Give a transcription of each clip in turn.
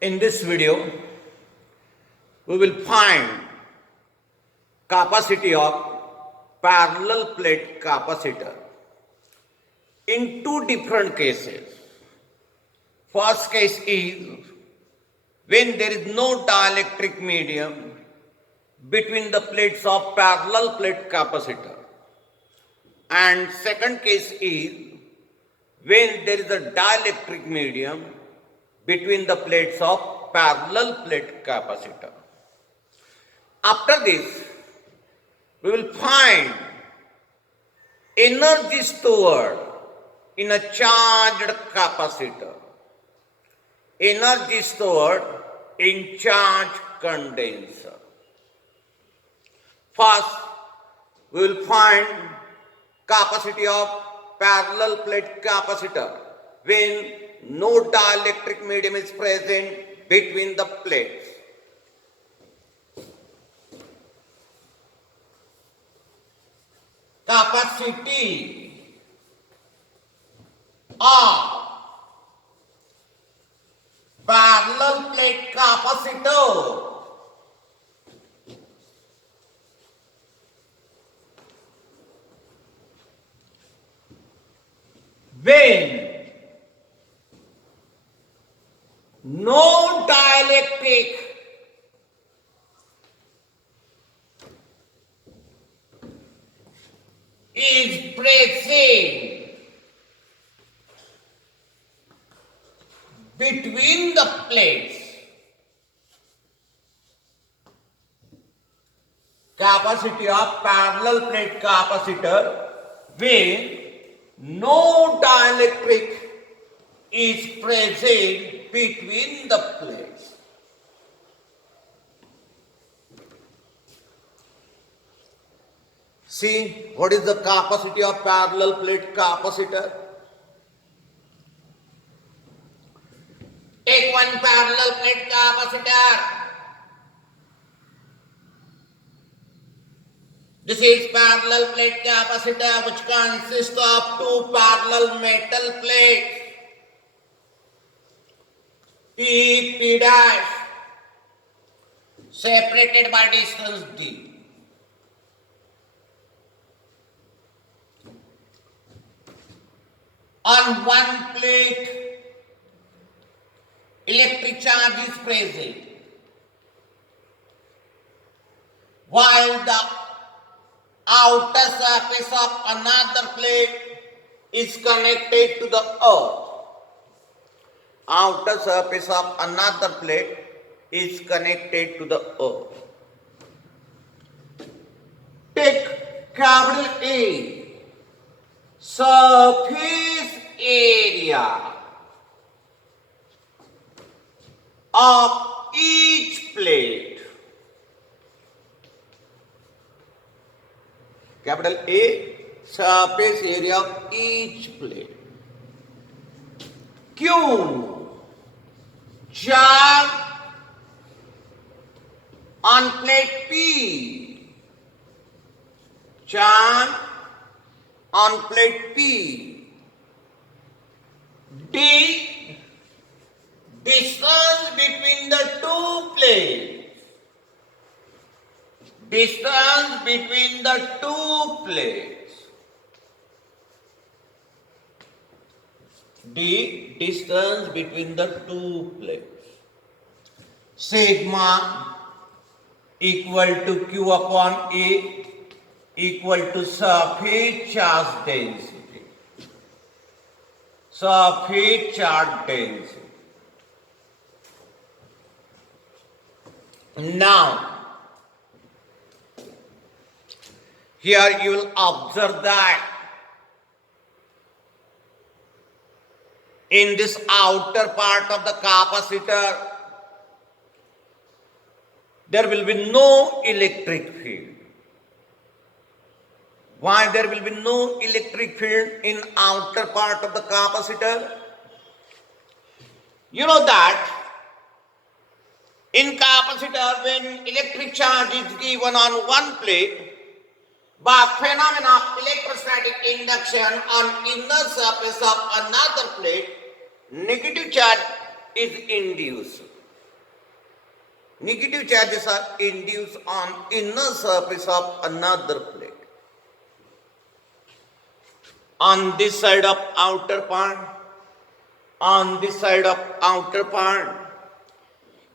In this video, we will find capacity of parallel plate capacitor in two different cases. First case is when there is no dielectric medium between the plates of parallel plate capacitor, and second case is when there is a dielectric medium between the plates of parallel plate capacitor. After this, we will find energy stored in a charged capacitor, energy stored in charged condenser. First, we will find capacity of parallel plate capacitor when no dielectric medium is present between the plates. Capacity of parallel plate capacitor when no dielectric is present between the plates. Capacity of parallel plate capacitor when no dielectric is present between the plates. See, what is the capacity of parallel plate capacitor? Take one parallel plate capacitor. This is parallel plate capacitor which consists of two parallel metal plates, P dash, separated by distance D. On one plate, electric charge is present, while the outer surface of another plate is connected to the earth. Outer surface of another plate is connected to the earth. Take capital A, surface area of each plate. Capital A, surface area of each plate. Q, charge on plate P. Charge on plate P. D, distance between the two plates. Distance between the two plates. D, distance between the two plates. Sigma equal to Q upon A equal to surface charge density. Surface charge density. Now, here you will observe that in this outer part of the capacitor, there will be no electric field. Why there will be no electric field in outer part of the capacitor? You know that in capacitor, when electric charge is given on one plate, by phenomena of electrostatic induction on inner surface of another plate, negative charge is induced. Negative charges are induced on inner surface of another plate. On this side of outer part, on this side of outer part,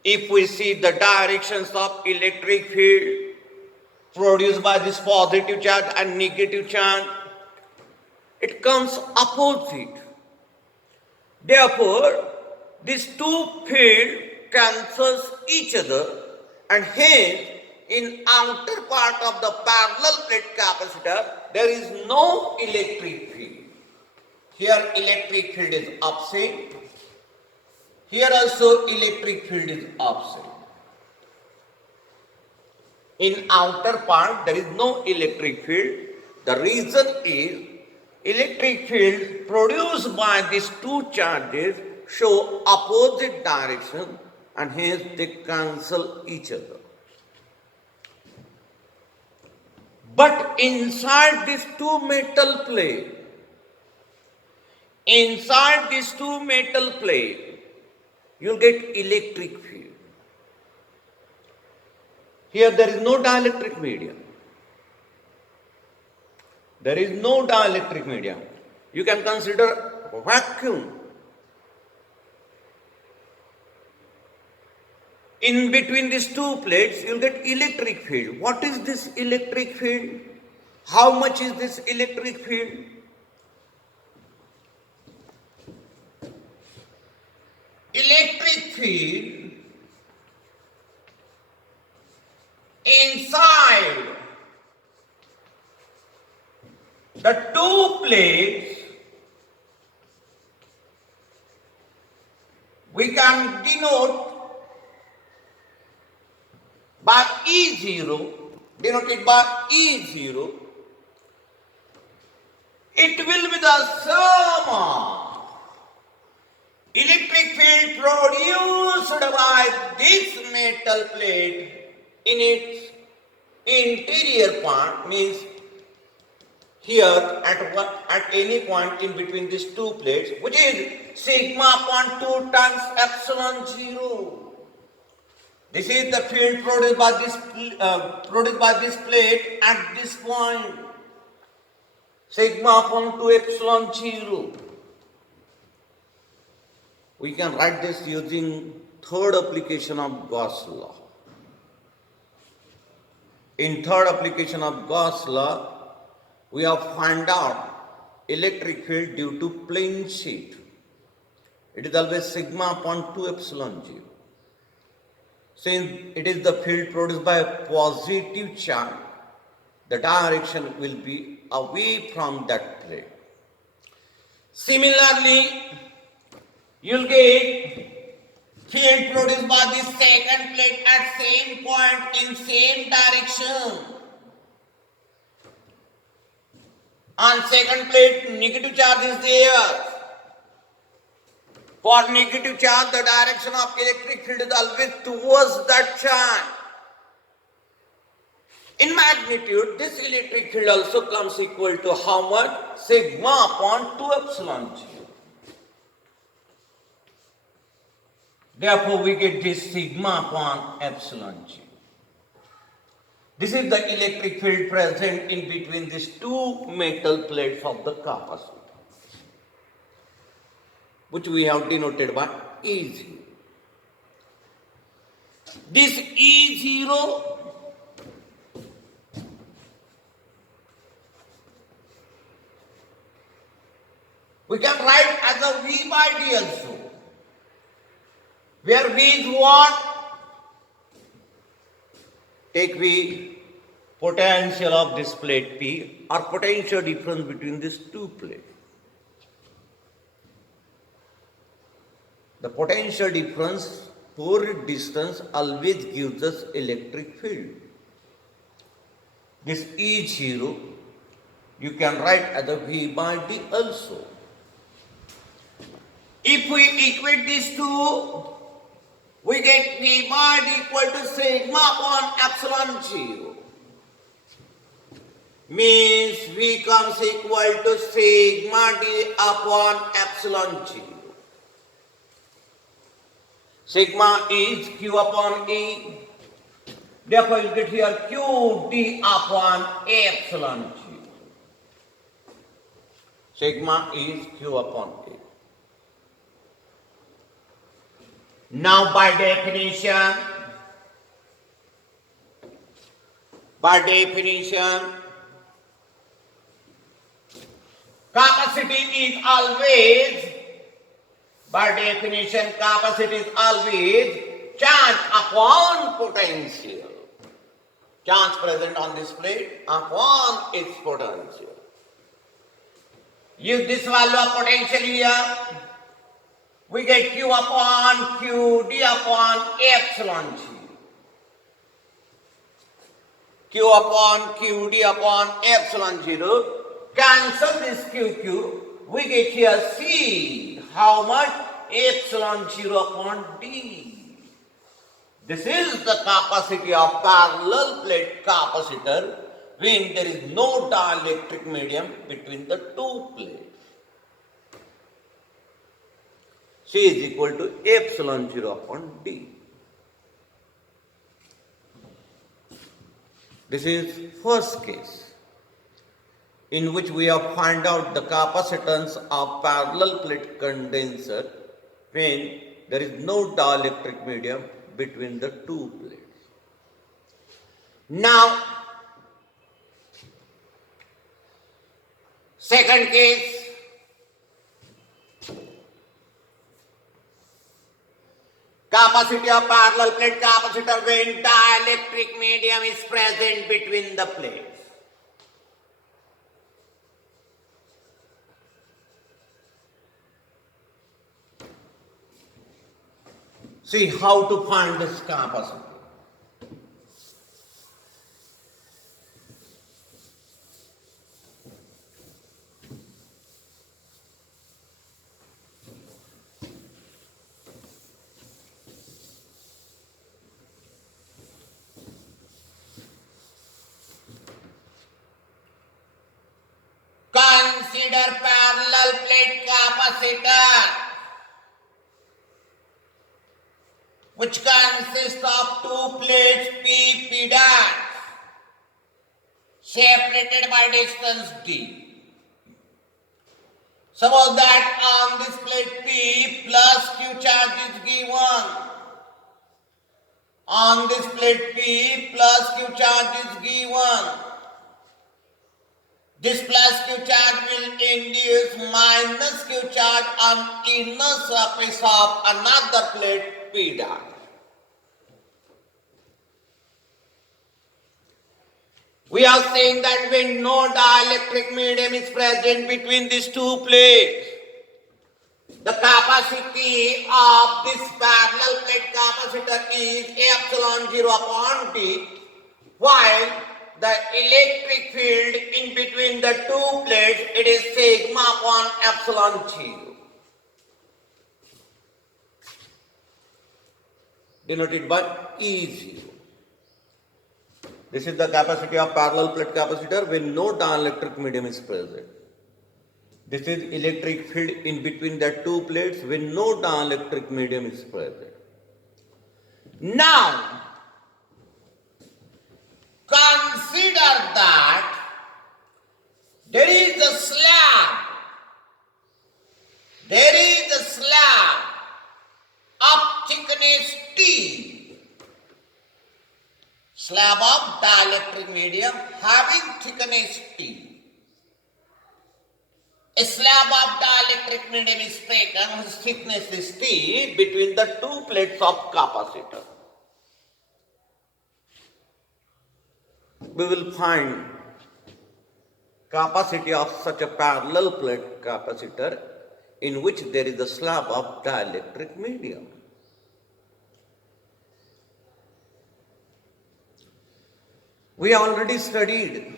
if we see the directions of electric field produced by this positive charge and negative charge, it comes opposite. Therefore, these two fields cancels each other, and hence in outer part of the parallel plate capacitor there is no electric field. Here electric field is absent. Here also electric field is absent. In outer part there is no electric field. The reason is electric field produced by these two charges show opposite direction, and hence they cancel each other. But inside these two metal plate, you'll get electric field. Here there is no dielectric medium. There is no dielectric medium. You can consider vacuum. In between these two plates, you'll get electric field. What is this electric field? How much is this electric field? Electric field inside the two plates, we can denote by E0, denoted by E0. It will be the sum of electric field produced by this metal plate in its interior part, means here at any point in between these two plates, which is sigma upon 2 times epsilon 0. This is the field produced by this plate at this point. Sigma upon 2 epsilon 0. We can write this using third application of Gauss law. In third application of Gauss law, we have found out electric field due to plane sheet. It is always sigma upon 2 epsilon 0. Since it is the field produced by a positive charge, the direction will be away from that plate. Similarly, you'll get field produced by the second plate at same point in same direction. On second plate, negative charge is there. For negative charge, the direction of electric field is always towards that charge. In magnitude, this electric field also comes equal to how much? Sigma upon 2 epsilon 0. Therefore, we get this sigma upon epsilon 0. This is the electric field present in between these two metal plates of the capacitor, which we have denoted by E0. This E0 we can write as a V by D also, where V is what? Take V, potential of this plate P, or potential difference between these two plates. The potential difference per distance always gives us electric field. This E0 you can write as a V by D also. If we equate these two, we get V by D equal to sigma upon epsilon 0. Means V comes equal to sigma D upon epsilon 0. Sigma is Q upon E. Therefore, you get here Q D upon epsilon G. Sigma is Q upon E. Now, by definition, capacity is always, charge upon potential. Charge present on this plate upon its potential. Use this value of potential here. We get Q upon Q D upon epsilon G. Q upon Q D upon epsilon 0. Cancel this QQ. We get here C. How much? Epsilon 0 upon D. This is the capacity of parallel plate capacitor when there is no dielectric medium between the two plates. C is equal to epsilon 0 upon D. This is first case in which we have found out the capacitance of parallel plate condenser when there is no dielectric medium between the two plates. Now, second case, capacity of parallel plate capacitor when dielectric medium is present between the plates. See how to find this capacity. Consider parallel plate capacitor which consists of two plates P dash separated by distance D. Suppose that on this plate P plus Q charge is given. On this plate P plus Q charge is given. This plus Q charge will induce minus Q charge on inner surface of another plate P dash. We are saying that when no dielectric medium is present between these two plates, the capacity of this parallel plate capacitor is epsilon 0 upon D, while the electric field in between the two plates, it is sigma upon epsilon 0. Denoted by E0. This is the capacity of parallel plate capacitor when no dielectric medium is present. This is electric field in between the two plates when no dielectric medium is present. Now, consider that there is a slab. Of thickness T. Slab of dielectric medium having thickness T. A slab of dielectric medium is taken whose thickness is T between the two plates of capacitor. We will find capacity of such a parallel plate capacitor in which there is a slab of dielectric medium. We already studied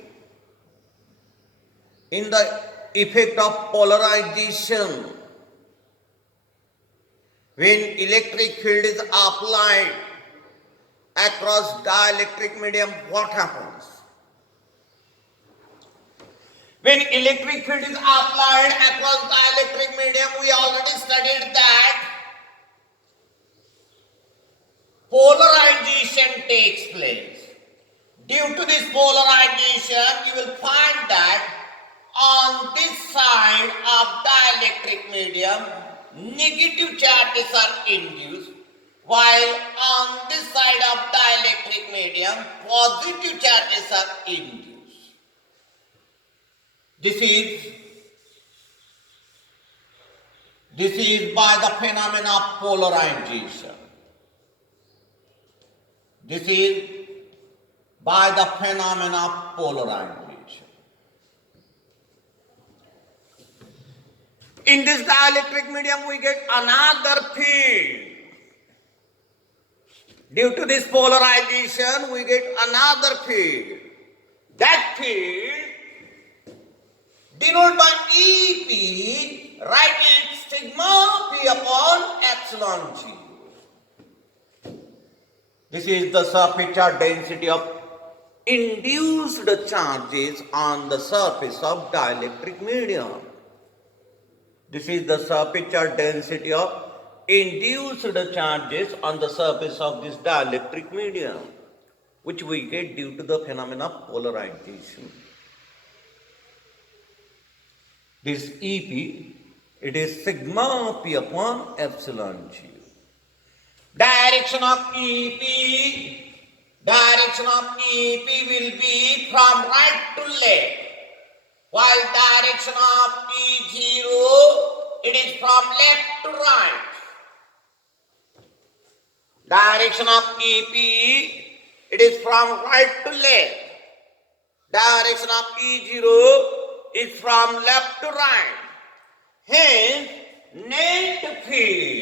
in the effect of polarization. When electric field is applied across dielectric medium, what happens? When electric field is applied across dielectric medium, we already studied that Due to this polarization, you will find that on this side of dielectric medium, negative charges are induced, while on this side of dielectric medium, positive charges are induced. This is by the phenomenon of polarization. This is by the phenomenon of polarization. In this dielectric medium, we get another field. Due to this polarization, we get another field. That field, denoted by EP, write it sigma P upon epsilon G. This is the surface charge density of induced charges on the surface of dielectric medium. This is the surface charge density of induced charges on the surface of this dielectric medium, which we get due to the phenomenon of polarization. This EP, it is sigma P upon epsilon G. Direction of EP will be from right to left, while direction of E0, it is from left to right. Direction of EP, it is from right to left. Direction of E0 is from left to right. Hence, net field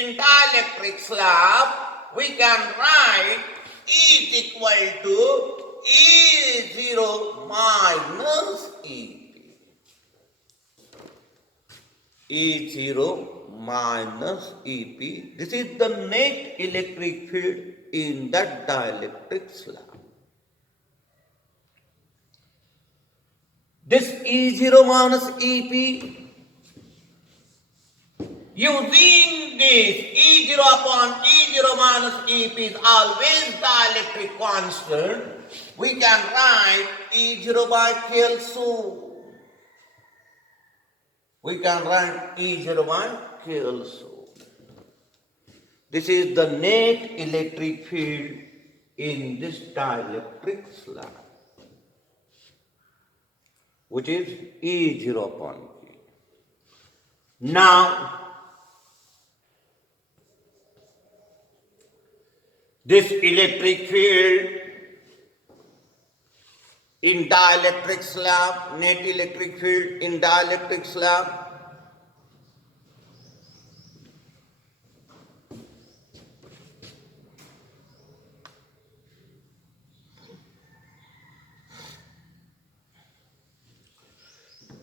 in dielectric slab, we can write is equal to E0 minus EP. E0 minus EP. This is the net electric field in that dielectric slab. This E0 minus EP, using this E0 upon E0 minus EP is always dielectric constant, we can write E0 by Kelso. We can write E0 by Kelso. This is the net electric field in this dielectric slab, which is E0 upon K. Now, this electric field in dielectric slab, net electric field in dielectric slab,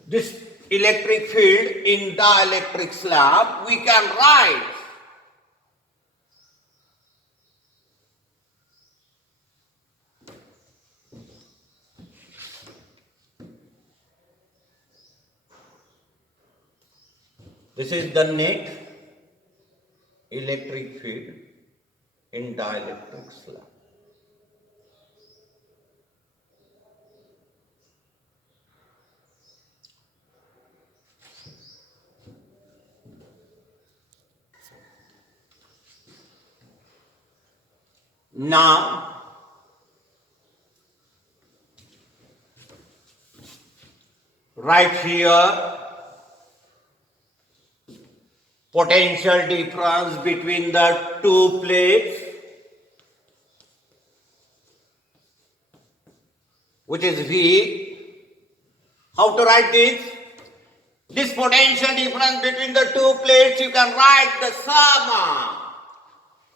this electric field in dielectric slab, we can write this is the net electric field in dielectric slab. Now, right here, potential difference between the two plates, which is V. How to write this? This potential difference between the two plates, you can write the sum of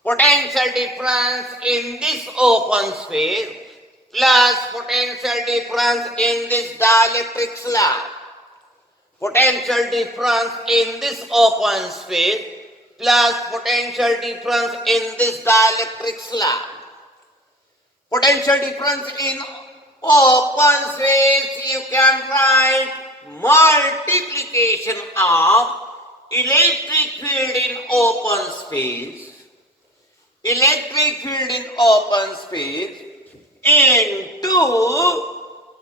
potential difference in this open space plus potential difference in this dielectric slab. Potential difference in this open space plus potential difference in this dielectric slab. Potential difference in open space, you can write multiplication of electric field in open space, into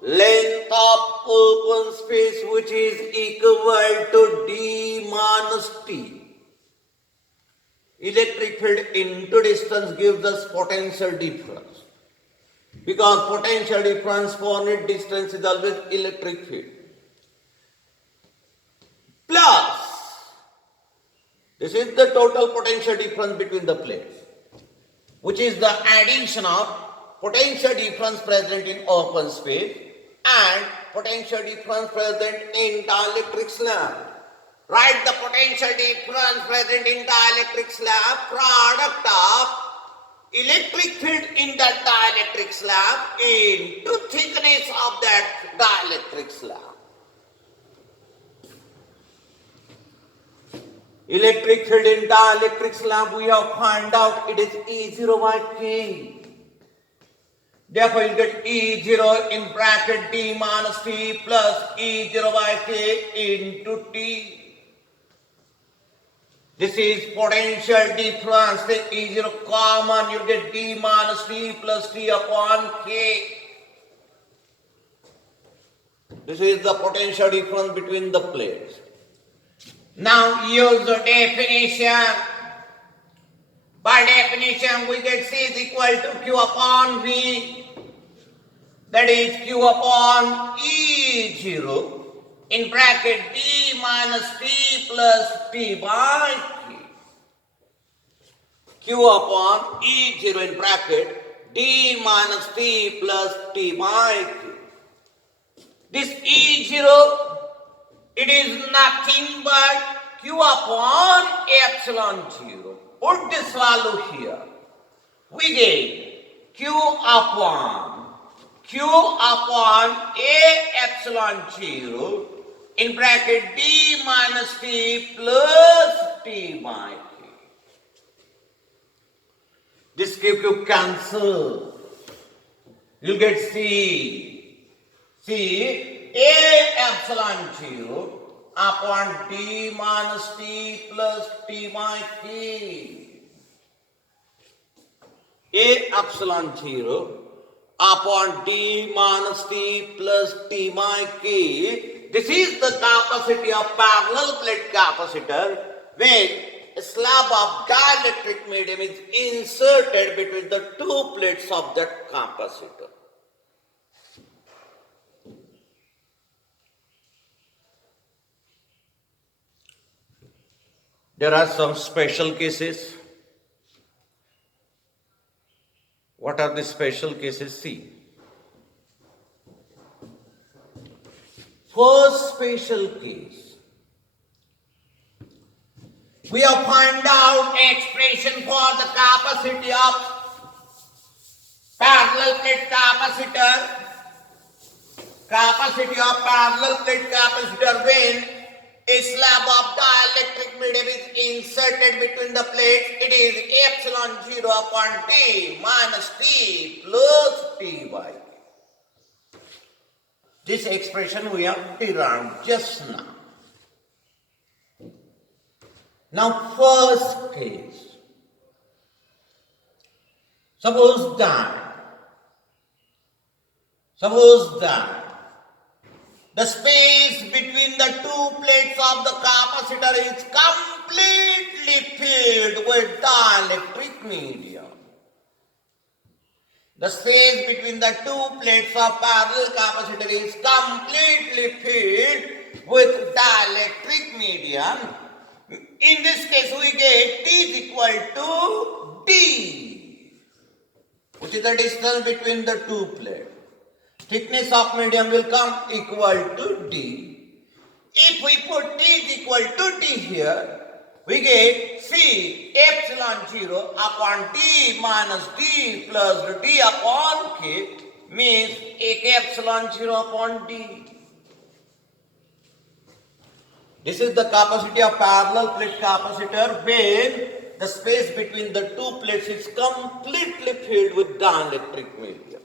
length of open space, which is equal to d minus t. Electric field into distance gives us potential difference, because potential difference for unit distance is always electric field, plus this is the total potential difference between the plates, which is the addition of potential difference present in open space and potential difference present in dielectric slab. Write the potential difference present in dielectric slab, product of electric field in that dielectric slab into thickness of that dielectric slab. Electric field in dielectric slab, we have found out it is E0 by K. Therefore, you get E0 in bracket d minus t plus E0 by K into t. This is potential difference. Take E0 common, you get d minus t plus t upon K. This is the potential difference between the plates. Now use the definition. By definition, we get C is equal to Q upon V. That is Q upon E0 in bracket d minus t plus t by K. Q upon E0 in bracket d minus t plus t by K. This E0, it is nothing but Q upon epsilon 0. Put this value here. We get Q upon A epsilon 0 in bracket d minus t plus t by K. This Q cancel. You'll get C A epsilon 0 upon d minus t plus t by K. A epsilon 0 upon d minus t plus t by K. This is the capacity of parallel plate capacitor when a slab of dielectric medium is inserted between the two plates of that capacitor. There are some special cases. What are the special cases? See. First special case, we have found out expression for the capacity of parallel plate capacitor. Capacity of parallel plate capacitor when a slab of dielectric medium is inserted between the plates, it is epsilon 0 upon t minus t plus t by K. This expression we have derived just now. Now first case, suppose that the space between the two plates of the capacitor is completely filled with dielectric medium. The space between the two plates of parallel capacitor is completely filled with dielectric medium. In this case, we get T is equal to D, which is the distance between the two plates. Thickness of medium will come equal to D. If we put T is equal to D here, we get C epsilon 0 upon D minus D plus D upon K means K epsilon 0 upon D. This is the capacity of parallel plate capacitor when the space between the two plates is completely filled with dielectric medium.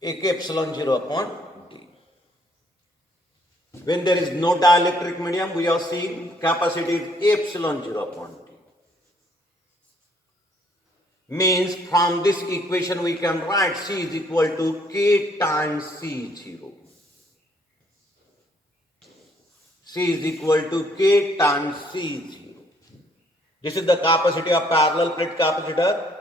AK epsilon 0 upon D. When there is no dielectric medium, we have seen capacity is epsilon 0 upon D. Means from this equation we can write C is equal to K times C0. C is equal to K times C0. This is the capacity of parallel plate capacitor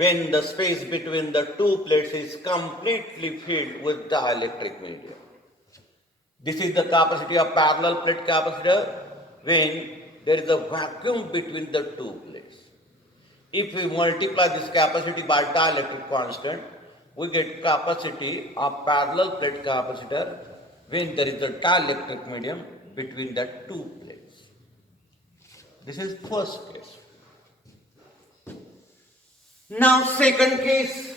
when the space between the two plates is completely filled with dielectric medium. This is the capacity of parallel plate capacitor when there is a vacuum between the two plates. If we multiply this capacity by dielectric constant, we get capacity of parallel plate capacitor when there is a dielectric medium between the two plates. This is first case. Now second case.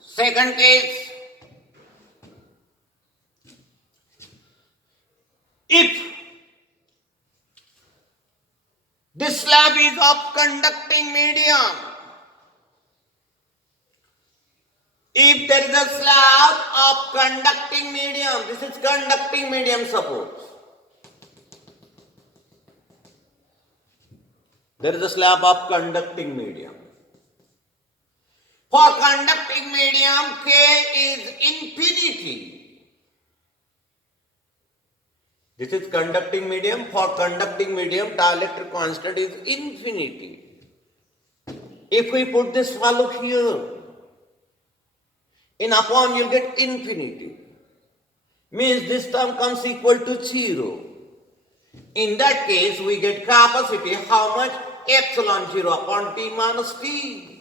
Second case. If this slab is of conducting medium, if there is a slab of conducting medium, this is conducting medium suppose. There is a slab of conducting medium. For conducting medium, K is infinity. This is conducting medium. For conducting medium, dielectric constant is infinity. If we put this value here, in upon you'll get infinity. Means this term comes equal to 0. In that case, we get capacity how much? Epsilon 0 upon T minus T.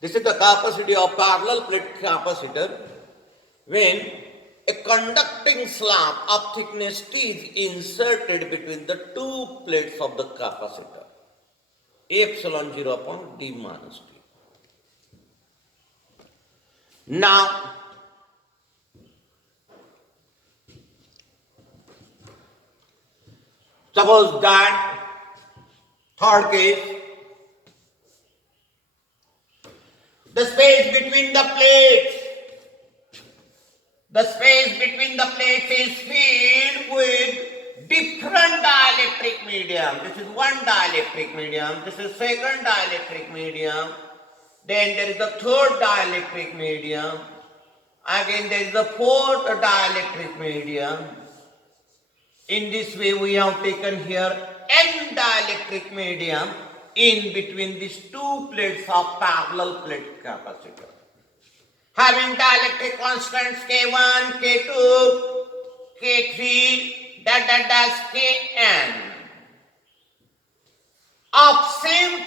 This is the capacity of parallel plate capacitor when a conducting slab of thickness T is inserted between the two plates of the capacitor. Epsilon 0 upon D minus T. Now, suppose that third case, the space between the plates is filled with different dielectric medium. This is one dielectric medium, this is second dielectric medium, then there is the third dielectric medium, again there is the fourth dielectric medium. In this way we have taken here n dielectric medium in between these two plates of parallel plate capacitor. Having dielectric constants K1, K2, K3, Kn of same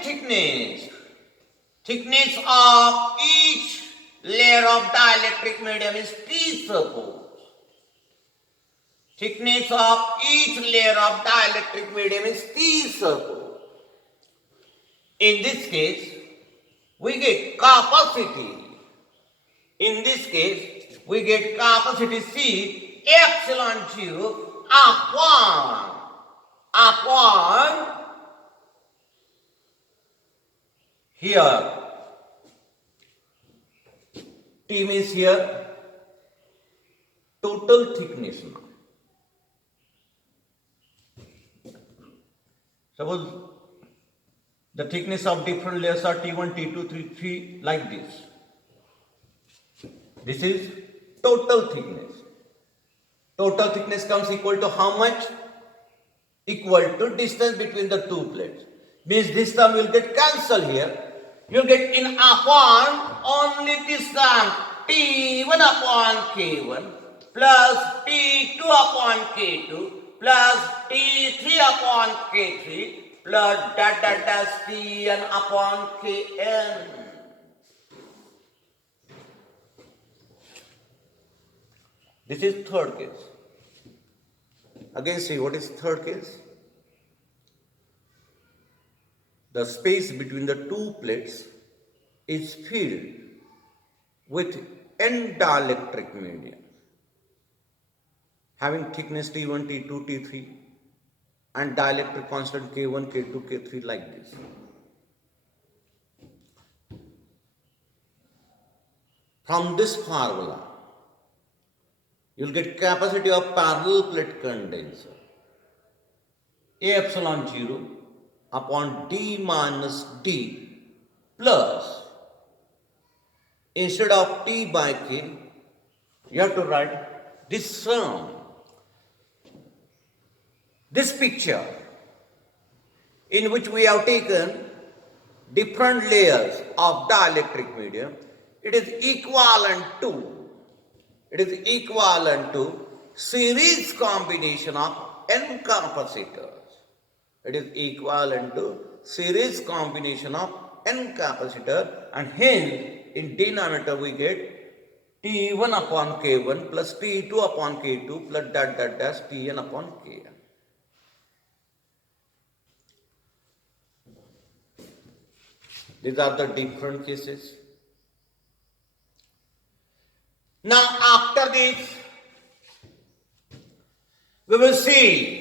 thickness of each layer of dielectric medium is T suppose. Thickness of each layer of dielectric medium is T suppose. In this case, we get capacity. In this case, we get capacity C epsilon 0 upon here. T means here total thickness now. Suppose the thickness of different layers are T1, T2, T3 like this. This is total thickness. Total thickness comes equal to how much? Equal to distance between the two plates. Means this term will get cancelled here. You get in upon only this term T1 upon K1 plus T2 upon K2 plus T3 upon K3 plus Tn upon Kn. This is third case. Again see what is third case? The space between the two plates is filled with n dielectric medium having thickness T1, T2, T3. and dielectric constant K1, K2, K3 like this. From this formula, you will get capacity of parallel plate condenser A epsilon 0 upon D minus D plus, instead of T by K, you have to write this sum. This picture in which we have taken different layers of dielectric medium, it is equivalent to series combination of n capacitors. It is equivalent to series combination of n capacitor, and hence in denominator we get T1 upon K1 plus T2 upon K2 plus dash Tn upon Kn. These are the different cases. Now after this, we will see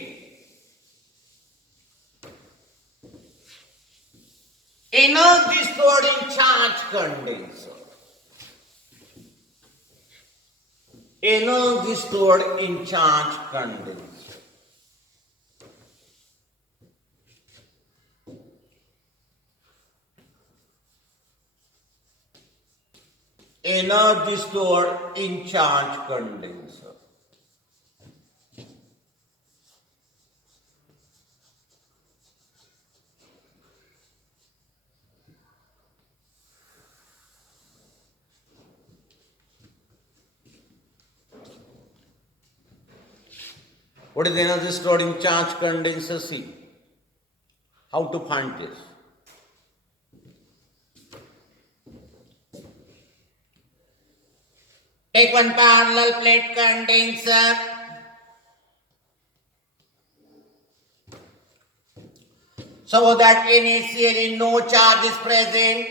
energy stored in charge condenser. Energy stored in charge condenser. Energy stored in charge condenser. What is energy stored in charge condenser? See how to find this. Take one parallel plate condenser. So that initially no charge is present.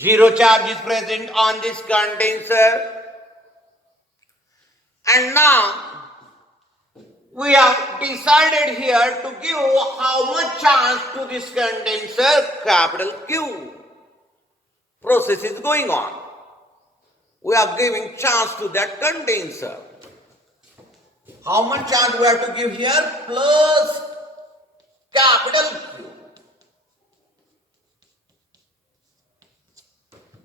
Zero charge is present on this condenser. And now we have decided here to give how much charge to this condenser, capital Q. Process is going on. We are giving charge to that condenser. How much charge we have to give here? Plus capital Q.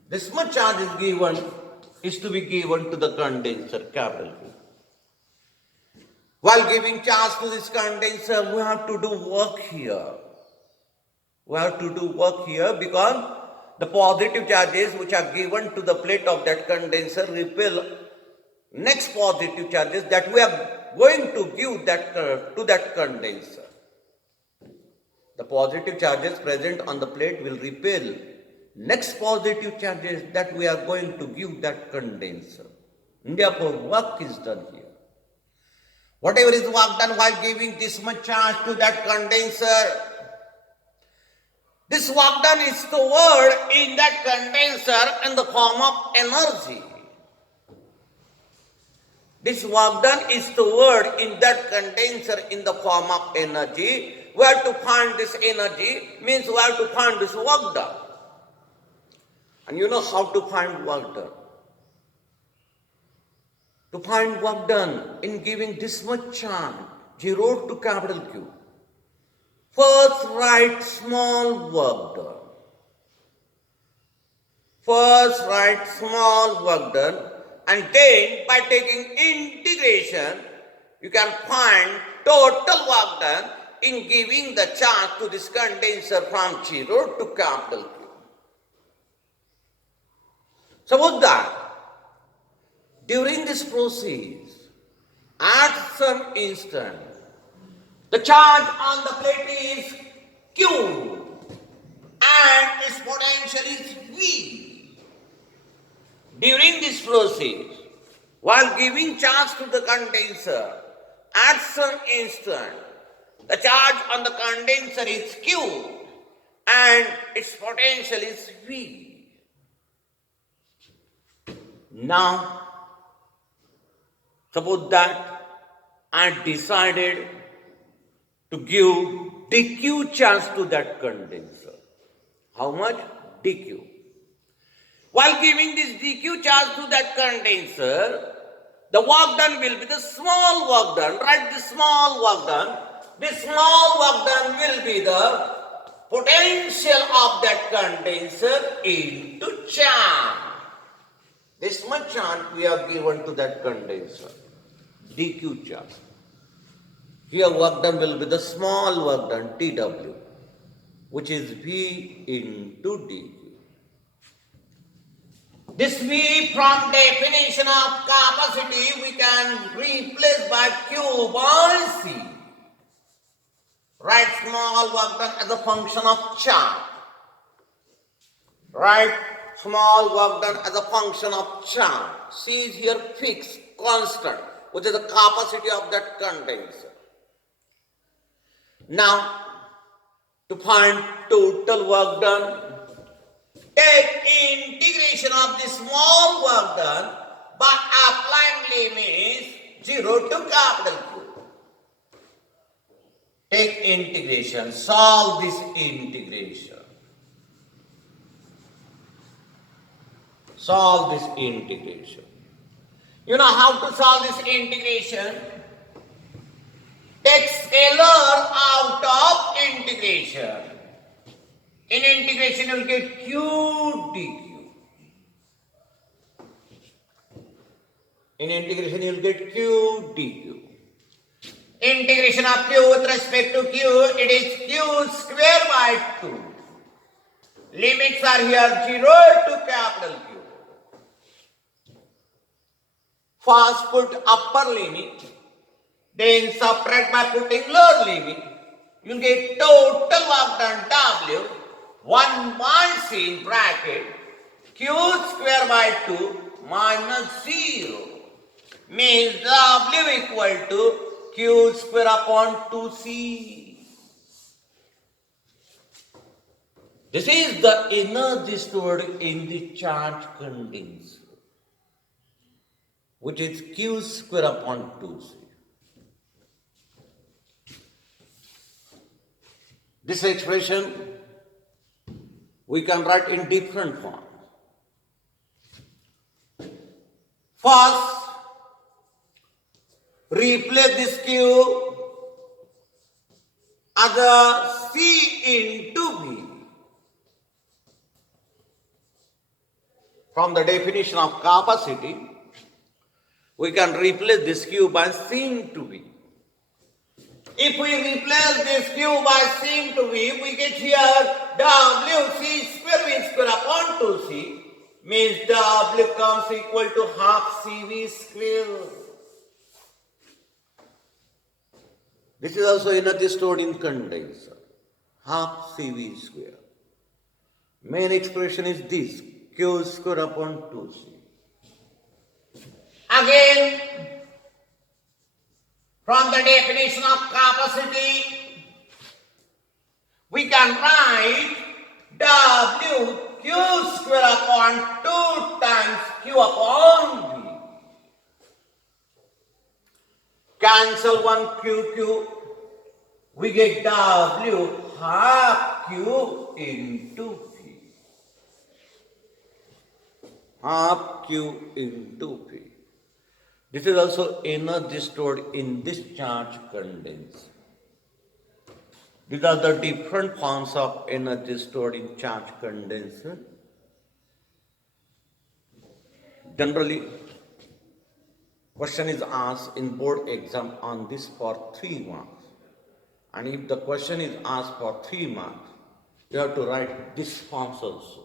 This much charge is to be given to the condenser, capital Q. While giving charge to this condenser, we have to do work here. We have to do work here because the positive charges which are given to the plate of that condenser repel next positive charges that we are going to give to that condenser. The positive charges present on the plate will repel next positive charges that we are going to give that condenser. And therefore, work is done here. Whatever is work done while giving this much charge to that condenser, this work done is stored in that condenser in the form of energy. This work done is stored in that condenser in the form of energy. We have to find this energy, means we have to find this work done. And you know how to find work done. To find work done in giving this much charge, 0 to capital Q. First write small work done. First write small work done, and then by taking integration, you can find total work done in giving the charge to this condenser from 0 to capital Q. Suppose that during this process, at some instant, the charge on the plate is Q and its potential is V. During this process, while giving charge to the condenser, at some instant, the charge on the condenser is Q and its potential is V. Now, suppose that I decided to give dq charge to that condenser. How much? dq. While giving this dq charge to that condenser, the work done will be the small work done, right? The small work done. This small work done will be the potential of that condenser into charge. This much charge we have given to that condenser, dq charge. Here work done will be the small work done, Tw, which is V into dq. This V from definition of capacity we can replace by Q by C. Write small work done as a function of charge. Write small work done as a function of charge. C is here fixed, constant, which is the capacity of that condenser. Now, to find total work done, take integration of the small work done by applying limits 0 to capital Q. Take integration, solve this integration. Solve this integration. You know how to solve this integration? Take scalar out of integration. In integration you will get q dq. In integration you will get q dq. Integration of q with respect to q, it is q square by 2. Limits are here 0 to capital Q. First put upper limit, then subtract by putting lower limit. You get total work done W 1 by C in bracket Q square by 2 minus 0 means W equal to Q square upon 2C. This is the energy stored in the charge condenser, which is Q square upon 2C. This expression we can write in different forms. First, replace this Q as a C into V. From the definition of capacity, we can replace this Q by C into V. If we replace this Q by C into V, we get here WC square V square upon 2C means W comes equal to half CV square. This is also energy stored in condenser, half CV square. Main expression is this, Q square upon 2C. Again, from the definition of capacity, we can write W Q square upon 2 times Q upon V. Cancel one Q, we get W half Q into V. Half Q into V. This is also energy stored in this charge condenser. These are the different forms of energy stored in charge condenser. Generally, question is asked in board exam on this for 3 marks. And if the question is asked for 3 marks, you have to write this forms also.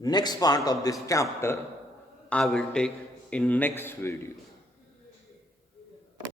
Next part of this chapter I will take in next video.